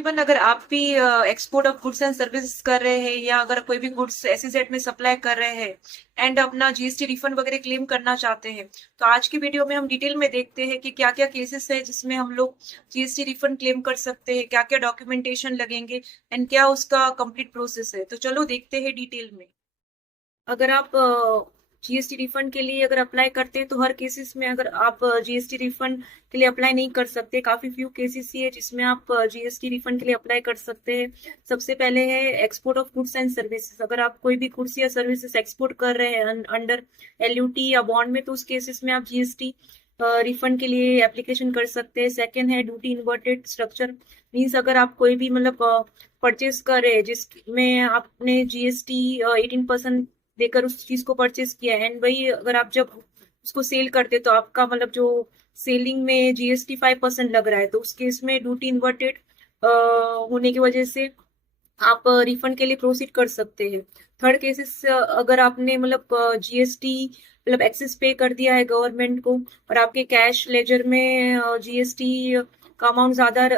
Everyone, अगर आप भी export of goods and services कर रहे हैं या अगर कोई भी गुड्स एसईजेड में सप्लाई कर रहे हैं एंड अपना जीएसटी रिफंड वगैरह क्लेम करना चाहते हैं, तो आज की वीडियो में हम डिटेल में देखते हैं कि क्या क्या केसेस है जिसमें हम लोग जीएसटी रिफंड क्लेम कर सकते हैं, क्या क्या डॉक्यूमेंटेशन लगेंगे एंड क्या उसका कंप्लीट प्रोसेस है। तो चलो देखते हैं डिटेल में। अगर आप जीएसटी रिफंड के लिए अगर अप्लाई करते हैं तो हर केसेस में अगर आप जीएसटी रिफंड के लिए अप्लाई नहीं कर सकते। काफी फ्यू केसेस ही है जिसमें आप जीएसटी रिफंड के लिए अप्लाई कर सकते हैं। सबसे पहले है export of goods and services. अगर आप कोई भी गुड्स या सर्विसेज एक्सपोर्ट कर रहे हैं अंडर एलयूटी या बॉन्ड में, तो उस केसेस में आप जीएसटी रिफंड के लिए एप्लीकेशन कर सकते हैं। सेकेंड है ड्यूटी इन्वर्टेड स्ट्रक्चर। मीन्स अगर आप कोई भी मतलब परचेज कर रहे हैं जिसमें आपने जीएसटी 18% देकर उस चीज को परचेज किया है, एंड वही अगर आप जब उसको सेल करते तो आपका मतलब जो सेलिंग में जीएसटी 5% लग रहा है, तो उस केस में ड्यूटी इन्वर्टेड होने की वजह से आप रिफंड के लिए प्रोसीड कर सकते हैं। थर्ड केसेस, अगर आपने मतलब जीएसटी मतलब एक्सेस पे कर दिया है गवर्नमेंट को और आपके कैश लेजर में जीएसटी का अमाउंट ज्यादा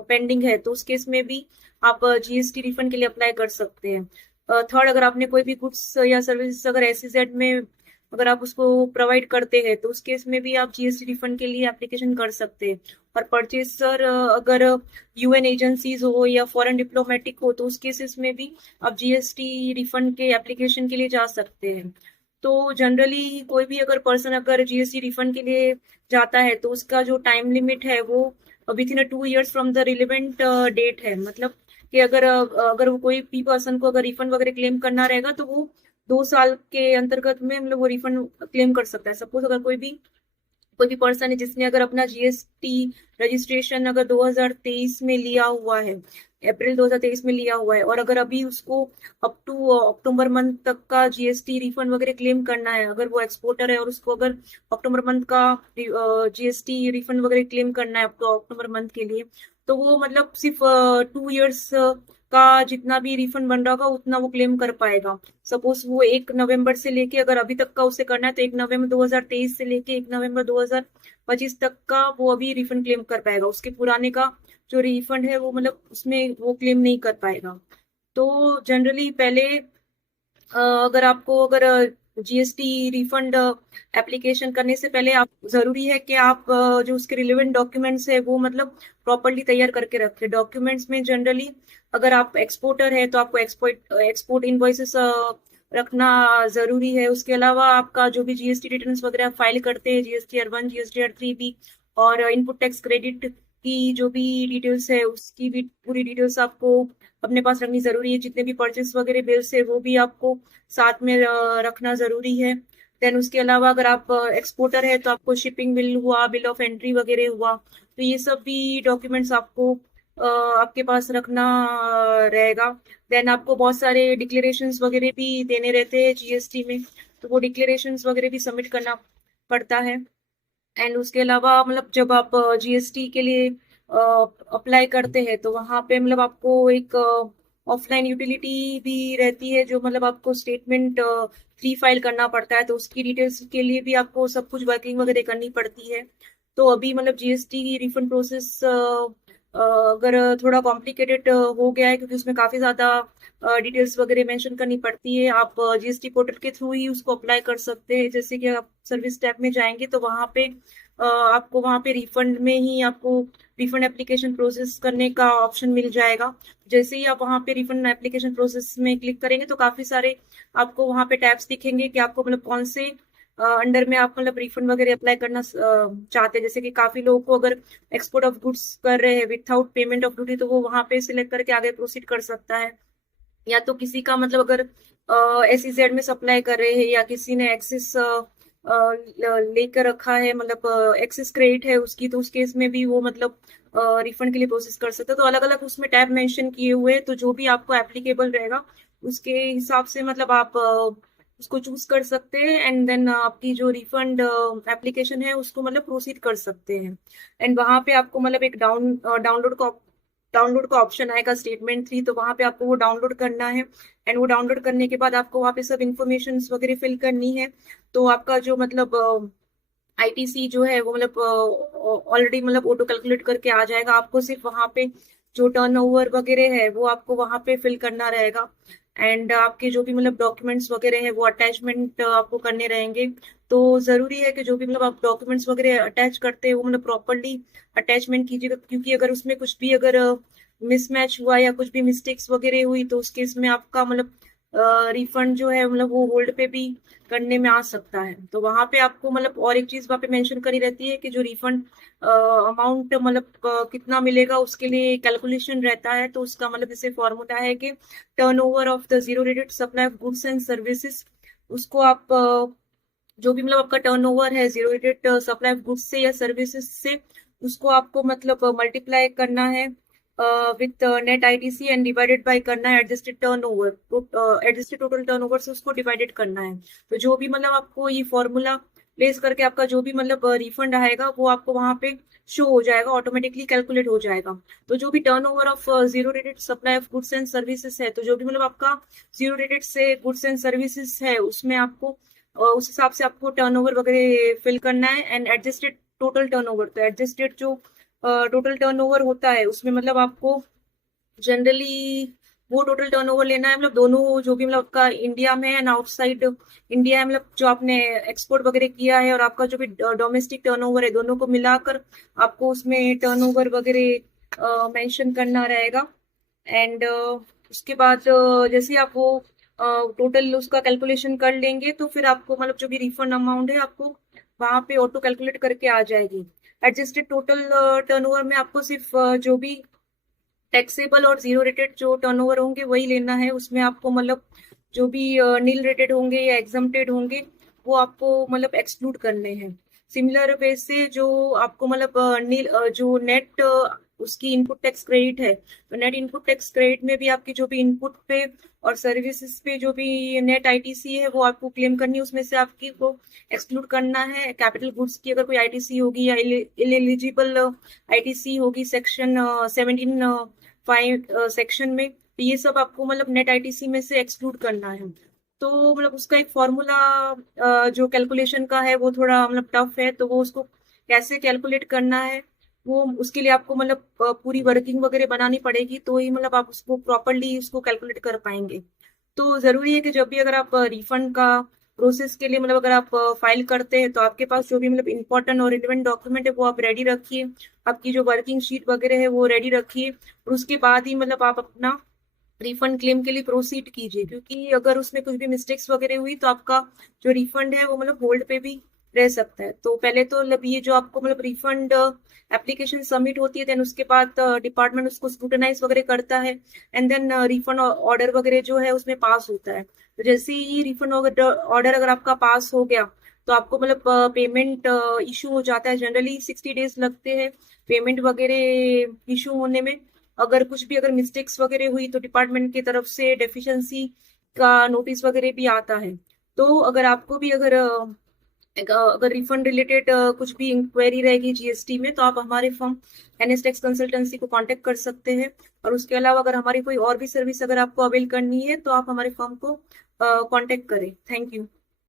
पेंडिंग है, तो उस केस में भी आप जीएसटी रिफंड के लिए अप्लाई कर सकते हैं। थर्ड, अगर आपने कोई भी गुड्स या सर्विस अगर एसईजेड में अगर आप उसको प्रोवाइड करते हैं, तो उस केस में भी आप जीएसटी रिफंड के लिए एप्लीकेशन कर सकते हैं। और परचेसर अगर यूएन एजेंसीज हो या फॉरेन डिप्लोमेटिक हो, तो उस केसेस में भी आप जीएसटी रिफंड के एप्लीकेशन के लिए जा सकते हैं। तो जनरली कोई भी अगर पर्सन अगर जीएसटी रिफंड के लिए जाता है, तो उसका जो टाइम लिमिट है वो within 2 years from the relevant date है। मतलब कि अगर वो कोई भी पर्सन को अगर रिफंड वगैरह क्लेम करना रहेगा, तो वो 2 साल के अंतर्गत में मतलब वो रिफंड क्लेम कर सकता है। सपोज अगर कोई भी पर्सन है जिसने अगर अपना जीएसटी रजिस्ट्रेशन अगर 2023 में लिया हुआ है, अप्रैल 2023 में लिया हुआ है, और अगर अभी उसको अप टू अक्टूबर मंथ तक का जीएसटी रिफंड वगैरह क्लेम करना है, अगर वो एक्सपोर्टर है और उसको अगर अक्टूबर मंथ का जीएसटी रिफंड वगैरह क्लेम करना है अप टू अक्टूबर मंथ के लिए, तो वो मतलब सिर्फ 2 years का जितना भी रिफंड बन रहा होगा उतना वो क्लेम कर पाएगा। सपोज वो 1 नवंबर से लेके अगर अभी तक का उसे करना है, तो 1 नवंबर 2023 से लेके 1 नवंबर 2025 तक का वो अभी रिफंड क्लेम कर पाएगा। उसके पुराने का जो रिफंड है वो मतलब उसमें वो क्लेम नहीं कर पाएगा। तो जनरली पहले अगर आपको अगर जीएसटी रिफंड एप्लीकेशन करने से पहले आप जरूरी है कि आप जो उसके रिलेवेंट डॉक्यूमेंट्स है वो मतलब प्रॉपरली तैयार करके रखें। डॉक्यूमेंट्स में जनरली अगर आप एक्सपोर्टर है तो आपको एक्सपोर्ट इनवॉइसेस रखना जरूरी है। उसके अलावा आपका जो भी जीएसटी रिटर्न्स वगैरह फाइल करते हैं, GSTR 1 GSTR 3 भी, और इनपुट टैक्स क्रेडिट की जो भी डिटेल्स है उसकी भी पूरी डिटेल्स आपको अपने पास रखनी जरूरी है। जितने भी परचेस वगैरह बिल्स है वो भी आपको साथ में रखना जरूरी है। देन उसके अलावा अगर आप एक्सपोर्टर है तो आपको शिपिंग बिल हुआ, बिल ऑफ एंट्री वगैरह हुआ, तो ये सब भी डॉक्यूमेंट्स आपको आपके पास रखना रहेगा। देन आपको बहुत सारे डिक्लेरेशंस वगैरह भी देने रहते हैं जीएसटी में, तो वो डिक्लेरेशंस वगैरह भी सबमिट करना पड़ता है। एंड उसके अलावा मतलब जब आप जीएसटी के लिए अप्लाई करते हैं, तो वहां पे मतलब आपको एक ऑफलाइन यूटिलिटी भी रहती है, जो मतलब आपको स्टेटमेंट फ्री फाइल करना पड़ता है। तो उसकी डिटेल्स के लिए भी आपको सब कुछ वर्किंग वगैरह करनी पड़ती है। तो अभी मतलब जीएसटी रिफंड प्रोसेस अगर थोड़ा कॉम्प्लिकेटेड हो गया है, क्योंकि उसमें काफी ज्यादा डिटेल्स वगैरह मेंशन करनी पड़ती है। आप जीएसटी पोर्टल के थ्रू ही उसको अप्लाई कर सकते हैं। जैसे कि आप सर्विस टैब में जाएंगे तो वहां पे आपको वहां पे रिफंड में ही आपको रिफंड एप्लीकेशन प्रोसेस करने का ऑप्शन मिल जाएगा। जैसे ही आप वहां पे रिफंड एप्लीकेशन प्रोसेस में क्लिक करेंगे, तो काफी सारे आपको वहां पे टैब्स दिखेंगे कि आपको मतलब कौन से अंडर में आप मतलब रिफंड वगैरह अप्लाई करना चाहते हैं। जैसे कि काफी लोगों को अगर एक्सपोर्ट ऑफ गुड्स कर रहे हैं विथआउट पेमेंट ऑफ ड्यूटी, तो वो वहां पे सिलेक्ट करके आगे प्रोसीड कर सकता है। या तो किसी का मतलब अगर एसईजेड में सप्लाई कर रहे हैं या किसी ने एक्सेस लेकर रखा है, मतलब एक्सेस क्रेडिट है उसकी, तो उस केस में भी वो मतलब रिफंड के लिए प्रोसेस कर सकते हैं। तो अलग अलग उसमें टैब मेंशन किए हुए हैं, तो जो भी आपको एप्लीकेबल रहेगा उसके हिसाब से मतलब आप उसको चूज कर सकते हैं। एंड देन आपकी जो रिफंड एप्लीकेशन है उसको मतलब प्रोसीड कर सकते हैं। एंड वहां पे आपको मतलब एक डाउनलोड का ऑप्शन आएगा स्टेटमेंट 3, तो वहां पे आपको वो डाउनलोड करना है। एंड वो डाउनलोड करने के बाद आपको वहां पे सब इन्फॉर्मेशन वगैरह फिल करनी है। तो आपका जो मतलब आईटीसी जो है वो मतलब ऑलरेडी मतलब ऑटो कैलकुलेट करके आ जाएगा। आपको सिर्फ वहां पे जो टर्नओवर वगैरह है वो आपको वहां पे फिल करना रहेगा। एंड आपके जो भी मतलब डॉक्यूमेंट्स वगैरह है वो अटैचमेंट आपको करने रहेंगे। तो जरूरी है कि जो भी मतलब आप डॉक्यूमेंट्स वगैरह अटैच करते हैं वो मतलब प्रॉपरली अटैचमेंट कीजिएगा, क्योंकि अगर उसमें कुछ भी अगर मिसमैच हुआ या कुछ भी मिस्टेक्स वगैरह हुई तो उस केस में आपका मतलब रिफंड जो है मतलब वो होल्ड पे भी करने में आ सकता है। तो वहां पे आपको मतलब और एक चीज वहां पे मेंशन करी रहती है कि जो रिफंड अमाउंट मतलब कितना मिलेगा उसके लिए कैलकुलेशन रहता है। तो उसका मतलब जैसे फॉर्मूला है कि turnover of the zero rated supply of goods and services, उसको आप जो भी मतलब आपका टर्नओवर है zero rated supply of goods से या सर्विसेज से, उसको आपको मतलब मल्टीप्लाई करना है with net ITC and divided by करना है adjusted turnover, adjusted total turnover से उसको डिवाइडेड करना है। तो जो भी मतलब आपको ये फॉर्मूला प्लेस करके आपका जो भी मतलब रिफंड आएगा वो आपको वहां पे शो हो जाएगा, ऑटोमेटिकली कैलकुलेट हो जाएगा। तो जो भी turnover of zero rated supply of goods and services है, तो जो भी मतलब आपका जीरो रेटेड से गुड्स एंड सर्विसेज है उसमें आपको उस हिसाब से आपको टर्नओवर वगैरह फिल करना है। एंड एडजस्टेड टोटल टर्नओवर, तो एडजस्टेड जो टोटल टर्नओवर होता है उसमें मतलब आपको जनरली वो टोटल टर्नओवर लेना है, मतलब दोनों जो भी मतलब आपका इंडिया में एंड आउटसाइड इंडिया है, मतलब जो आपने एक्सपोर्ट वगैरह किया है और आपका जो भी डोमेस्टिक टर्नओवर है, दोनों को मिलाकर आपको उसमें टर्नओवर वगैरह मेंशन करना रहेगा। एंड उसके बाद जैसे ही आप वो टोटल उसका कैलकुलेशन कर लेंगे तो फिर आपको मतलब जो भी रिफंड अमाउंट है आपको वहां पे ऑटो कैलकुलेट करके आ जाएगी। एडजस्टेड टोटल टर्नओवर में आपको सिर्फ जो भी टैक्सेबल और जीरो रेटेड जो टर्नओवर होंगे वही लेना है। उसमें आपको मतलब जो भी नील रेटेड होंगे या एग्जम्प्टेड होंगे वो आपको मतलब एक्सक्लूड करने हैं। सिमिलर वे से जो आपको मतलब नील जो नेट उसकी इनपुट टैक्स क्रेडिट है, तो नेट इनपुट टैक्स क्रेडिट में भी आपकी जो भी इनपुट पे और सर्विसेज पे जो भी नेट आईटीसी है वो आपको क्लेम करनी है, उसमें से आपकी को एक्सक्लूड करना है। कैपिटल गुड्स की अगर कोई आईटीसी होगी या इलिजिबल आईटीसी होगी सेक्शन 17 5 सेक्शन में, तो ये सब आपको मतलब नेट आईटीसी में से एक्सक्लूड करना है। तो मतलब उसका एक फॉर्मूला जो कैलकुलेशन का है वो थोड़ा मतलब टफ है, तो वो उसको कैसे कैलकुलेट करना है वो उसके लिए आपको मतलब पूरी वर्किंग वगैरह बनानी पड़ेगी, तो ही मतलब आप उसको प्रॉपरली उसको कैलकुलेट कर पाएंगे। तो जरूरी है कि जब भी अगर आप रिफंड का प्रोसेस के लिए मतलब अगर आप फाइल करते हैं तो आपके पास जो भी मतलब इंपॉर्टेंट और रिलेवेंट डॉक्यूमेंट है वो आप रेडी रखिए, आपकी जो वर्किंग शीट वगैरह है वो रेडी रखिए, और उसके बाद ही मतलब आप अपना रिफंड क्लेम के लिए प्रोसीड कीजिए। क्योंकि अगर उसमें कुछ भी मिस्टेक्स वगैरह हुई तो आपका जो रिफंड है वो मतलब होल्ड पे भी रह सकता है। तो पहले तो मतलब ये जो आपको मतलब रिफंड एप्लीकेशन सबमिट होती है, देन उसके बाद डिपार्टमेंट उसको स्क्रूटनाइज वगैरह करता है, एंड देन रिफंड ऑर्डर वगैरह जो है उसमें पास होता है। तो जैसे ही रिफंड ऑर्डर अगर आपका पास हो गया तो आपको मतलब पेमेंट इशू हो जाता है। जनरली 60 डेज लगते हैं पेमेंट वगैरह इशू होने में। अगर कुछ भी अगर मिस्टेक्स वगैरह हुई तो डिपार्टमेंट की तरफ से डेफिशिएंसी का नोटिस वगैरह भी आता है। तो अगर आपको भी अगर रिफंड रिलेटेड कुछ भी इंक्वायरी रहेगी जीएसटी में तो आप हमारे फर्म एनएस टैक्स कंसल्टेंसी को कांटेक्ट कर सकते हैं। और उसके अलावा अगर हमारी कोई और भी सर्विस अगर आपको अवेल करनी है तो आप हमारे फर्म को कांटेक्ट करें। Thank you.